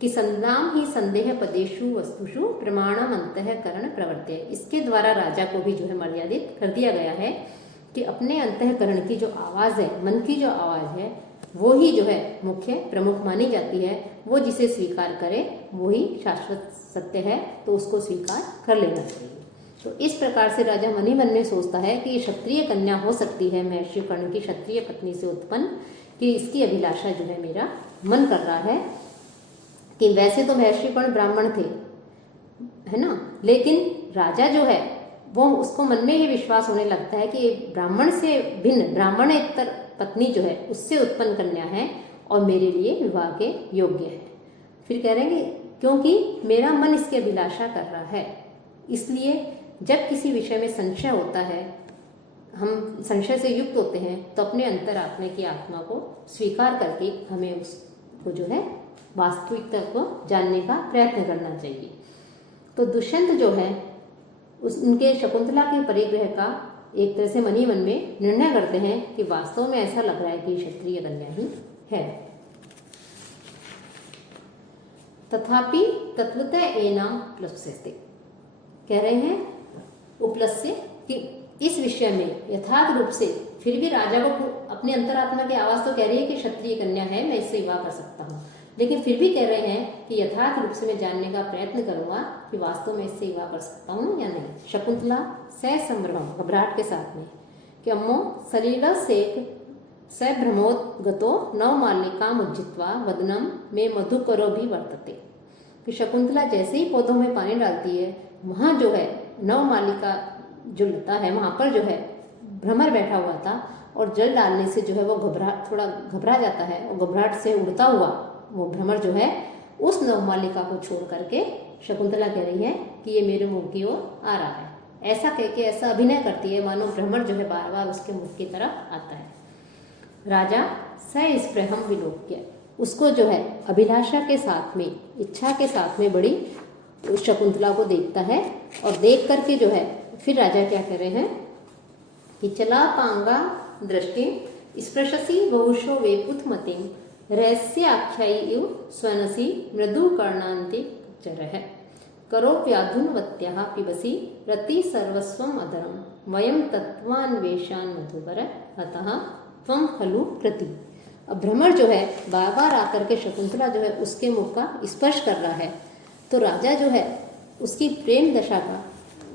कि संदाम ही संदेह पदेशु वस्तुषु प्रमाणम अंतःकरण प्रवर्त्य, इसके द्वारा राजा को भी जो है मर्यादित कर दिया गया है कि अपने अंतःकरण की जो आवाज़ है, मन की जो आवाज़ है, वो ही जो है मुख्य प्रमुख मानी जाती है। वो जिसे स्वीकार करे वो ही शाश्वत सत्य है, तो उसको स्वीकार कर लेना चाहिए। तो इस प्रकार से राजा मन ही मन में सोचता है कि ये क्षत्रिय कन्या हो सकती है महर्षि कर्ण की क्षत्रिय पत्नी से उत्पन्न, कि इसकी अभिलाषा जो है मेरा मन कर रहा है। कि वैसे तो महर्षि कर्ण ब्राह्मण थे, है ना, लेकिन राजा जो है वो उसको मन में ही विश्वास होने लगता है कि ब्राह्मण से भिन्न, ब्राह्मणेतर पत्नी जो है उससे उत्पन्न कन्या है और मेरे लिए विवाह के योग्य है। फिर कह रहे हैं क्योंकि मेरा मन इसकी अभिलाषा कर रहा है, इसलिए जब किसी विषय में संशय होता है, हम संशय से युक्त होते हैं, तो अपने अंतरात्मा की आत्मा को स्वीकार करके हमें उसको जो है वास्तविकता को जानने का प्रयत्न करना चाहिए। तो दुष्यंत जो है उनके शकुंतला के परिग्रह का एक तरह से मन ही मन में निर्णय करते हैं कि वास्तव में ऐसा लग रहा है कि क्षत्रिय कन्या ही है। तथापि तत्वतः एनाम प्लुप्स्यते, कह रहे हैं उपलस्य कि इस विषय में यथार्थ रूप से फिर भी राजा को अपने अंतरात्मा की आवाज तो कह रही है कि क्षत्रिय कन्या है, मैं इससे विवाह कर सकता हूँ, लेकिन फिर भी कह रहे हैं कि यथार्थ रूप से मैं जानने का प्रयत्न करूंगा कि वास्तव में इससे विवाह कर सकता हूँ या नहीं। शकुंतला संभ्रम, घबराहट के साथ में कि अम्मो सलील से सभ्रमोदगतो नवमालिकाम उज्जित्वा वदनम में मधुकरो भी वर्तते, कि शकुंतला जैसे ही पौधों में पानी डालती है, वहाँ जो है नवमालिका जो लता है वहाँ पर जो है भ्रमर बैठा हुआ था, और जल डालने से जो है वो थोड़ा घबरा जाता है, और घबराहट से उड़ता हुआ वो भ्रमर जो है उस नवमालिका को छोड़ करके शकुंतला कह रही है कि ये मेरे मुंह की ओर आ रहा है। ऐसा कह के ऐसा अभिनय करती है मानो भ्रमर जो है बार बार उसके मुख की तरफ आता है। राजा सस्पृहम विलोक्य, उसको जो है अभिलाषा के साथ में, इच्छा के साथ में बड़ी उस शकुंतला को देखता है, और देख करके जो है फिर राजा क्या कह रहे हैं कि चला पांगा दृष्टि स्पृशसी बहुशो वेपुत मतिम रहस्य आख्यायी इव स्वनसी मृदु कर्णांति चरह करो व्याधुनवत्या पिबसी रति सर्वस्वम अधरम वयम तत्वान्वेषान मधुकर अतः त्वं खलु प्रति। अब भ्रमर जो है बार बार आकर के शकुंतला जो है उसके मुख का स्पर्श कर रहा है, तो राजा जो है उसकी प्रेम दशा का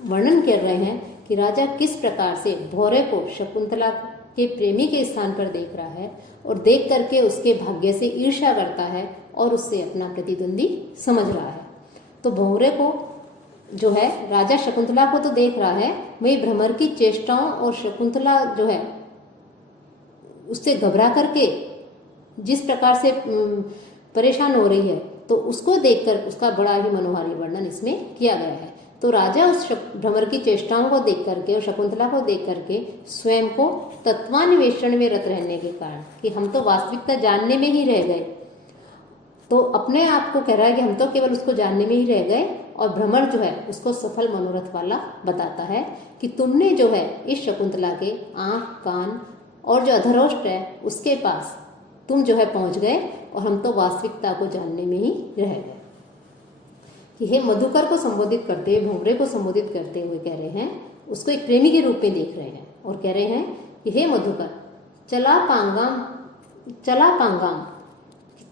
वर्णन कर रहे हैं कि राजा किस प्रकार से भौरे को शकुंतला के प्रेमी के स्थान पर देख रहा है, और देख करके उसके भाग्य से ईर्ष्या करता है और उससे अपना प्रतिद्वंदी समझ रहा है। तो भौरे को जो है राजा शकुंतला को तो देख रहा है, वही भ्रमर की चेष्टाओं और शकुंतला जो है उससे घबरा करके जिस प्रकार से परेशान हो रही है, तो उसको देखकर उसका बड़ा ही मनोहारी वर्णन इसमें किया गया है। तो राजा उस भ्रमर की चेष्टाओं को देख करके और शकुंतला को देख करके स्वयं को तत्वान्वेषण में रत रहने के कारण कि हम तो वास्तविकता जानने में ही रह गए, तो अपने आप को कह रहा है कि हम तो केवल उसको जानने में ही रह गए, और भ्रमर जो है उसको सफल मनोरथ वाला बताता है कि तुमने जो है इस शकुंतला के आँख, कान और जो अधरोष्ट है उसके पास तुम जो है पहुंच गए, और हम तो वास्तविकता को जानने में ही रह गए। कि हे मधुकर को संबोधित करते हुए, भौरे को संबोधित करते हुए कह रहे हैं, उसको एक प्रेमी के रूप में देख रहे हैं, और कह रहे हैं कि हे मधुकर चला पांगाम,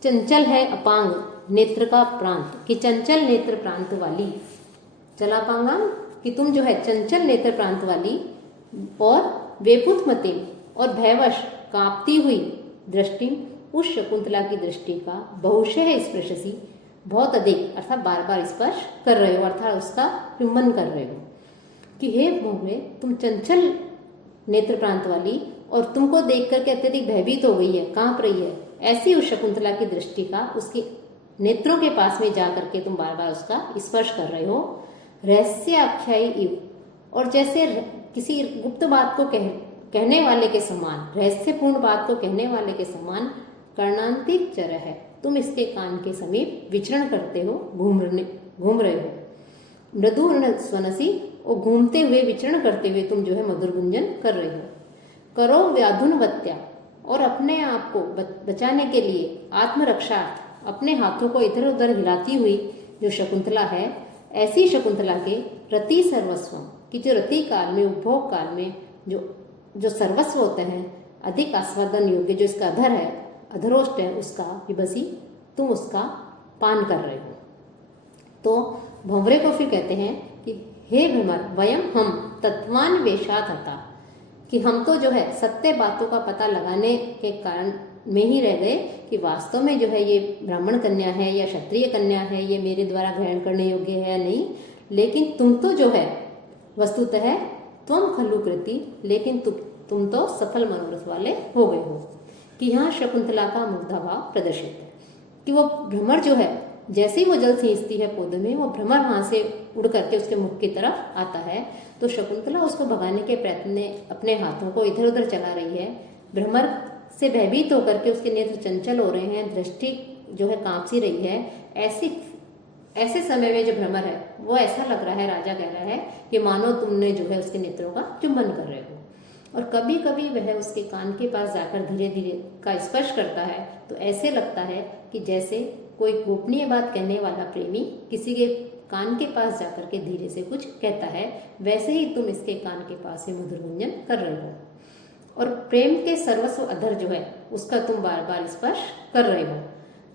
चंचल है अपांग नेत्र का प्रांत, कि चंचल नेत्र प्रांत वाली, चला पांगाम कि तुम जो है चंचल नेत्र प्रांत वाली, और वेपुत मते और भयवश कांपती हुई दृष्टि उस शकुंतला की दृष्टि का बहुशः स्पृशसी, बहुत अधिक अर्थात बार बार स्पर्श कर रहे हो, अर्थात उसका चुंबन कर रहे हो। कि हे भौरे तुम चंचल नेत्र प्रांत वाली, और तुमको देख करके अत्यधिक भयभीत हो गई है, कांप रही है, ऐसी उस शकुंतला की दृष्टि का उसके नेत्रों के पास में जा करके तुम बार बार उसका स्पर्श कर रहे हो। रहस्य आख्यायी इव, और जैसे किसी गुप्त बात को कहने वाले के समान, रहस्यपूर्ण बात को कहने वाले के समान कर्णांतिक चर है। तुम इसके कान के समीप विचरण करते हो, घूम रहे हो। मृदु स्वनसी, और घूमते हुए विचरण करते हुए तुम जो है मधुर गुंजन कर रहे हो। करो व्याधुनवत्या, और अपने आप को बचाने के लिए आत्मरक्षार्थ अपने हाथों को इधर उधर हिलाती हुई जो शकुंतला है, ऐसी शकुंतला के रति सर्वस्वम, कि जो रति काल में, उपभोग काल में जो सर्वस्व होते हैं, अधिक आस्वादन योग्य जो इसका अधर है, अधरोष्ट है, उसका विबसी, तुम उसका पान कर रहे हो। तो भंवरे को फिर कहते हैं कि हे भ्रमर, वयम हम तत्वान वेशात हता, कि हम तो जो है सत्य बातों का पता लगाने के कारण में ही रह गए कि वास्तव में जो है ये ब्राह्मण कन्या है या क्षत्रिय कन्या है, ये मेरे द्वारा ग्रहण करने योग्य है या नहीं। लेकिन तुम तो जो है वस्तुतः त्वम खलु कृति, लेकिन तुम तो सफल मनोरथ वाले हो गए हो। कि यहाँ शकुंतला का मुग्धाभाव प्रदर्शित है कि वो भ्रमर जो है, जैसे ही वो जल सींचती है पौधे में, वो भ्रमर वहां से उड़ करके उसके मुख की तरफ आता है। तो शकुंतला उसको भगाने के प्रयत्न में अपने हाथों को इधर उधर चला रही है। भ्रमर से भयभीत होकर के उसके नेत्र चंचल हो रहे हैं, दृष्टि जो है कांप सी रही है। ऐसे समय में जो भ्रमर है वो ऐसा लग रहा है, राजा कह रहा है कि मानो तुमने जो है उसके नेत्रों का चुंबन कर रहे हो। और कभी कभी वह उसके कान के पास जाकर धीरे धीरे का स्पर्श करता है, तो ऐसे लगता है कि जैसे कोई गोपनीय बात कहने वाला प्रेमी किसी के कान के पास जाकर के धीरे से कुछ कहता है, वैसे ही तुम इसके कान के पास से मधुर गुंजन कर रहे हो। और प्रेम के सर्वस्व अधर जो है उसका तुम बार बार स्पर्श कर रहे हो।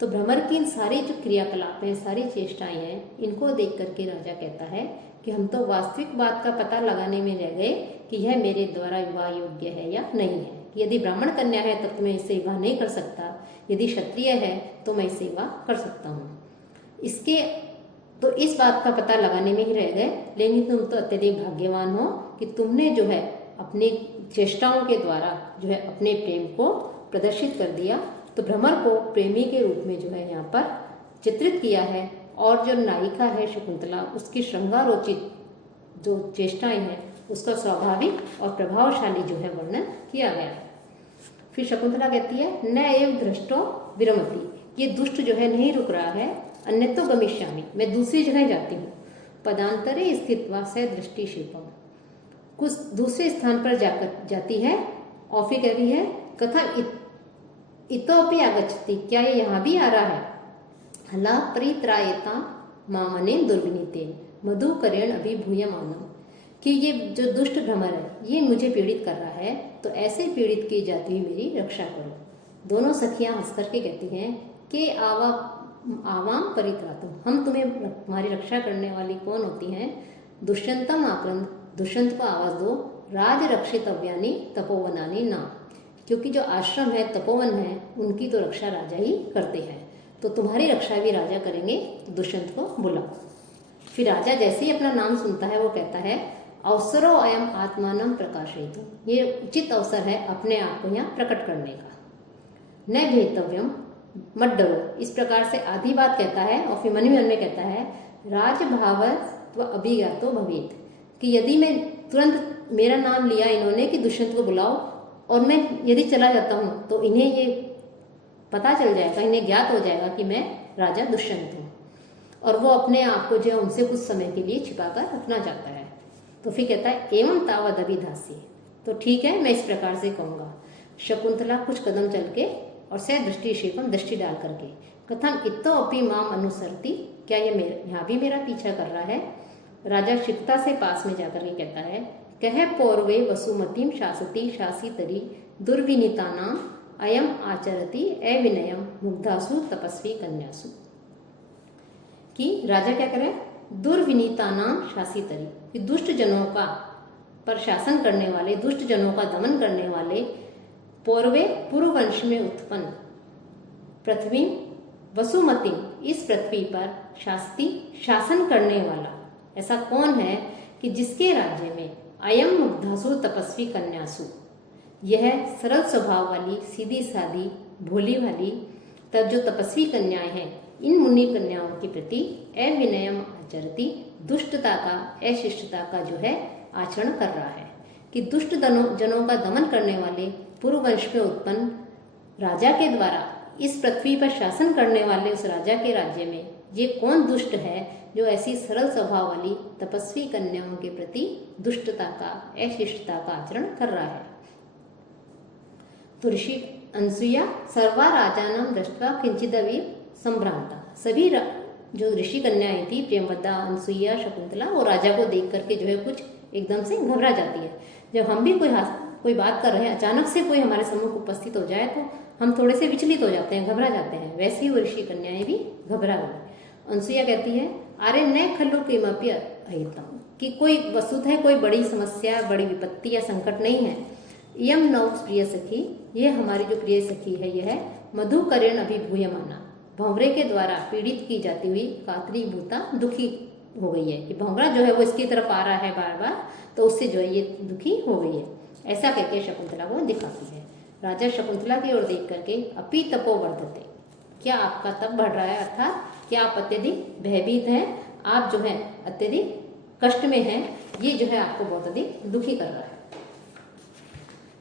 तो भ्रमर की इन सारी जो क्रियाकलाप हैं, सारी चेष्टाएं हैं, इनको देख करके राजा कहता है कि हम तो वास्तविक बात का पता लगाने में रह गए कि यह मेरे द्वारा विवाह योग्य है या नहीं है। यदि ब्राह्मण कन्या है तब तो मैं इससे विवाह नहीं कर सकता, यदि क्षत्रिय है तो मैं इससे विवाह कर सकता हूँ। तो इस बात का पता लगाने में ही रह गए। लेकिन तुम तो अत्यधिक भाग्यवान हो कि तुमने जो है अपनी चेष्टाओं के द्वारा जो है अपने प्रेम को प्रदर्शित कर दिया। तो भ्रमर को प्रेमी के रूप में जो है यहाँ पर चित्रित किया है, और जो नायिका है शकुंतला, उसकी श्रृंगारोचित जो चेष्टाएं हैं उसका स्वाभाविक और प्रभावशाली जो है वर्णन किया गया है। फिर शकुंतला कहती है, न एव दृष्टो विरमति, ये दुष्ट जो है नहीं रुक रहा है, अन्यतो गमिष्यामि, मैं दूसरी जगह जाती हूँ। पदांतरे स्थित्वा स दृष्टि शिल्पम, कुछ दूसरे स्थान पर जाती है और फिर कह रही है, कथम इतोपि आगच्छति, क्या ये यहाँ भी आ रहा है। हला परित्रायता मामने दुर्विनीतेन मधुकरेण अभिभूयमानम, कि ये जो दुष्ट भ्रमर है ये मुझे पीड़ित कर रहा है, तो ऐसे पीड़ित की जाती हुई मेरी रक्षा करो। दोनों सखियां हंस करके कहती हैं कि आवाम परित्रातुम, हम तुम्हारी रक्षा करने वाली कौन होती हैं। दुष्यंतम आक्रंद, दुष्यंत को आवाज दो। राज रक्षितव्यानि तपोवनानि ना, क्योंकि जो आश्रम है, तपोवन है, उनकी तो रक्षा राजा ही करते हैं, तो तुम्हारी रक्षा भी राजा करेंगे, तो दुष्यंत को बुलाओ। फिर राजा जैसे ही अपना नाम सुनता है वो कहता है, अवसरो अयम आत्मानम प्रकाशयितु, ये उचित अवसर है अपने आप को यहाँ प्रकट करने का। न भेतव्यम, मत डरो, इस प्रकार से आधी बात कहता है और फिर मन में कहता है, राजभावत्व अभिज्ञातो भवेत, कि यदि मैं तुरंत मेरा नाम लिया इन्होंने कि दुष्यंत को बुलाओ, और मैं यदि चला जाता हूँ तो इन्हें ये पता चल जाएगा, इन्हें ज्ञात हो जाएगा कि मैं राजा दुष्यंत हूँ, और वो अपने आप को जो है उनसे कुछ समय के लिए छिपाकर रखना चाहता है। तो फिर कहता है, एवं तावद अभिधासी, तो ठीक है मैं इस प्रकार से कहूँगा। शकुंतला कुछ कदम चल के और से दृष्टि शिल्पम, दृष्टि डाल करके, कथम इतो अपि माम अनुसरती, क्या ये यहाँ भी मेरा पीछा कर रहा है। राजा शिवता से पास में जाकर के कहता है, कह पौर्वे वसुमतीम शासती शासितरी दुर्विनीतानाम अयम आचरति अविनयम मुग्धासु तपस्वी कन्यासु, कि राजा क्या करे, दुर्विनीतानाम शासितरी, कि दुष्ट जनों का पर शासन करने वाले, दुष्ट जनों का दमन करने वाले, पौर्वे पूर्व वंश में उत्पन्न, पृथ्वी वसुमती, इस पृथ्वी पर शास्ति शासन करने वाला ऐसा कौन है कि जिसके राज्य में अयम मुग्धासु तपस्वी कन्यासु, यह सरल स्वभाव वाली, सीधी सादी, भोली वाली तब जो तपस्वी कन्याएं हैं, इन मुनि कन्याओं के प्रति अविनयम आचरती, दुष्टता का, अशिष्टता का जो है आचरण कर रहा है कि दुष्ट जनों का दमन करने वाले पूर्व वंश में उत्पन्न राजा के द्वारा इस पृथ्वी पर शासन करने वाले उस राजा के राज्य में ये कौन दुष्ट है जो ऐसी सरल स्वभाव वाली तपस्वी कन्याओं के प्रति दुष्टता का, अशिष्टता का आचरण कर रहा है। तो ऋषि अनसुईया सर्वा राजानम दृष्टवा किंचिदपि संभ्रांता, सभी जो ऋषि कन्याएं थी प्रियंवदा, अनसुईया, शकुंतला, वो राजा को देख करके जो है कुछ एकदम से घबरा जाती है। जब हम भी कोई बात कर रहे हैं, अचानक से कोई हमारे सम्मुख उपस्थित हो जाए तो हम थोड़े से विचलित हो जाते हैं, घबरा जाते हैं। वैसे ही वो ऋषि कन्याएं भी घबरा गई। अनसुईया कहती है, अरे न खल्लु किमपि अहितम, कि कोई वस्तुतः कोई बड़ी समस्या, बड़ी विपत्ति या संकट नहीं है। यम नौ प्रिय सखी, ये हमारी जो प्रिय सखी है यह मधुकरेण अभिभूयमाना, भंवरे के द्वारा पीड़ित की जाती हुई कातरी भूता दुखी हो गई है कि भंवरा जो है वो इसकी तरफ आ रहा है बार बार, तो उससे जो है ये दुखी हो गई है। ऐसा कहकर शकुंतला को दिखाती है। राजा शकुंतला की ओर देख करके अपी तपो वर्धते, क्या आपका तप बढ़ रहा है, अर्थात क्या आप अत्यधिक भयभीत हैं, आप जो है अत्यधिक कष्ट में हैं, ये जो है आपको बहुत अधिक दुखी कर रहा है।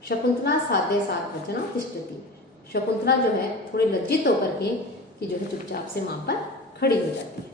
शकुंतला साध्य सात वचन तिष्ठति, शकुंतला जो है थोड़ी लज्जित होकर के कि जो है चुपचाप से वहां पर खड़ी हो जाती है।